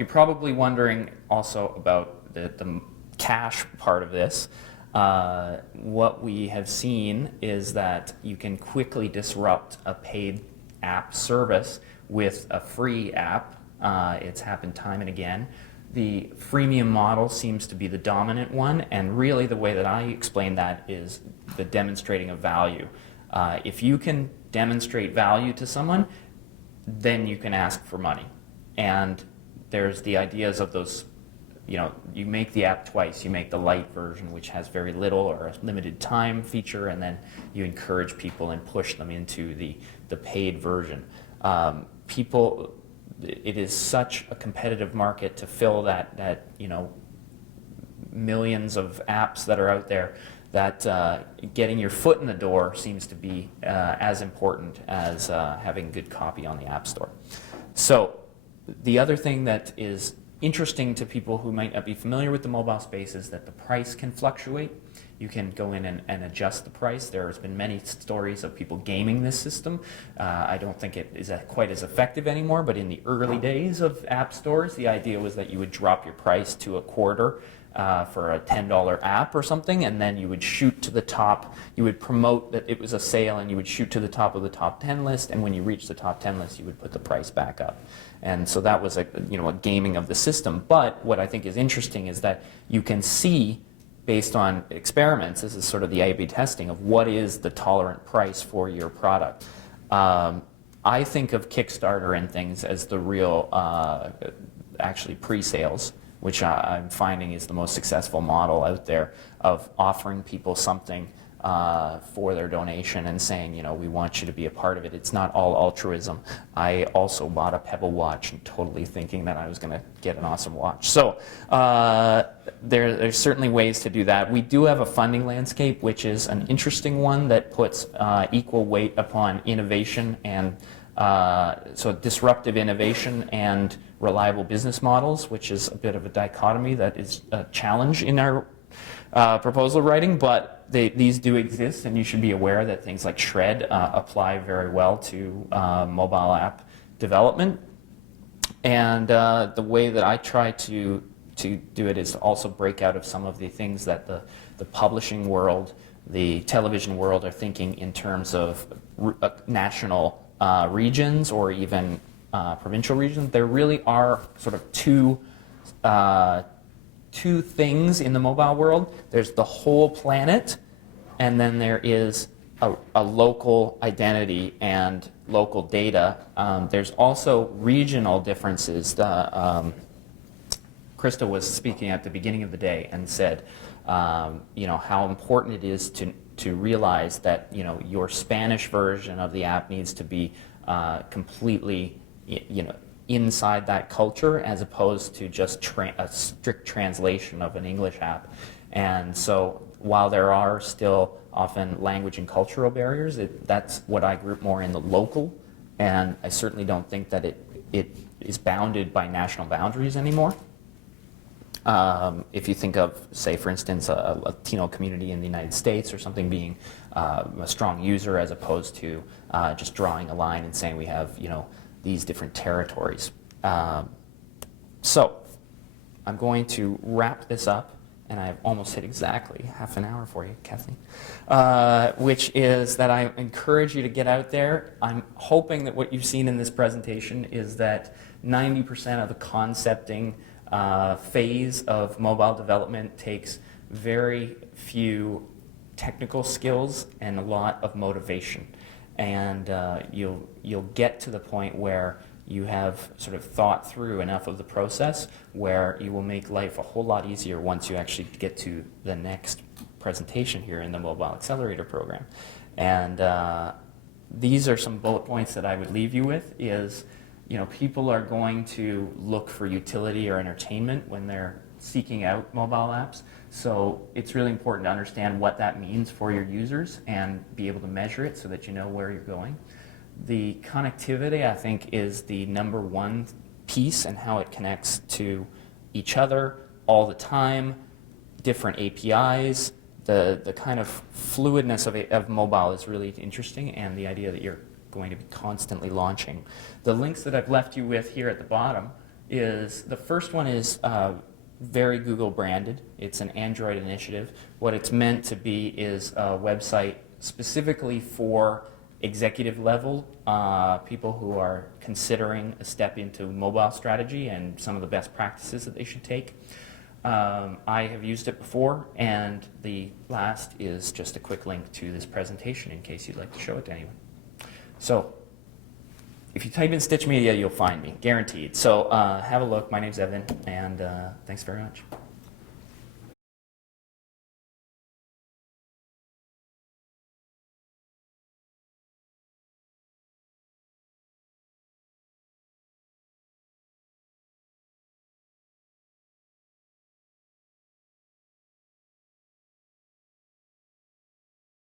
you're probably wondering also about the cash part of this. What we have seen is that you can quickly disrupt a paid app service with a free app. It's happened time and again. The freemium model seems to be the dominant one, and really the way that I explain that is the demonstrating of value. If you can demonstrate value to someone, then you can ask for money. And there's the ideas of those, you make the app twice. You make the light version, which has very little or a limited time feature, and then you encourage people and push them into the paid version. It is such a competitive market to fill that millions of apps that are out there, that getting your foot in the door seems to be as important as having good copy on the App Store. So the other thing that is interesting to people who might not be familiar with the mobile space is that the price can fluctuate. You can go in and adjust the price. There's been many stories of people gaming this system. I don't think it is quite as effective anymore, but in the early days of app stores, the idea was that you would drop your price to a quarter for a $10 app or something, and then you would shoot to the top. You would promote that it was a sale, and you would shoot to the top of the top 10 list, and when you reached the top 10 list, you would put the price back up. And so that was a gaming of the system. But what I think is interesting is that you can see, based on experiments, this is sort of the A/B testing of what is the tolerant price for your product. I think of Kickstarter and things as the real, actually pre-sales, which I'm finding is the most successful model out there of offering people something for their donation and saying, we want you to be a part of it. It's not all altruism. I also bought a Pebble watch and totally thinking that I was going to get an awesome watch. So there's certainly ways to do that. We do have a funding landscape, which is an interesting one that puts equal weight upon innovation and so disruptive innovation and reliable business models, which is a bit of a dichotomy that is a challenge in our proposal writing, but these do exist, and you should be aware that things like Shred apply very well to mobile app development. And the way that I try to do it is to also break out of some of the things that the publishing world, the television world are thinking in terms of national regions or even provincial regions. There really are sort of two things in the mobile world. There's the whole planet, and then there is a local identity and local data. There's also regional differences. Krista was speaking at the beginning of the day and said, how important it is to realize that your Spanish version of the app needs to be completely inside that culture, as opposed to just a strict translation of an English app. And so while there are still often language and cultural barriers, that's what I group more in the local, and I certainly don't think that it is bounded by national boundaries anymore. If you think of, say, for instance, a Latino community in the United States or something being a strong user, as opposed to just drawing a line and saying we have, these different territories. So I'm going to wrap this up, and I've almost hit exactly half an hour for you, Kathleen, which is that I encourage you to get out there. I'm hoping that what you've seen in this presentation is that 90% of the concepting phase of mobile development takes very few technical skills and a lot of motivation. And you'll get to the point where you have sort of thought through enough of the process where you will make life a whole lot easier once you actually get to the next presentation here in the Mobile Accelerator program. And these are some bullet points that I would leave you with is, people are going to look for utility or entertainment when they're seeking out mobile apps. So it's really important to understand what that means for your users and be able to measure it so that you know where you're going. The connectivity, I think, is the number one piece, and how it connects to each other all the time, different APIs. The kind of fluidness of mobile is really interesting, and the idea that you're going to be constantly launching. The links that I've left you with here at the bottom is the first one is very Google branded. It's an Android initiative. What it's meant to be is a website specifically for executive level people who are considering a step into mobile strategy and some of the best practices that they should take. I have used it before, and the last is just a quick link to this presentation in case you'd like to show it to anyone. So if you type in Stitch Media, you'll find me, guaranteed. So have a look. My name's Evan, and thanks very much.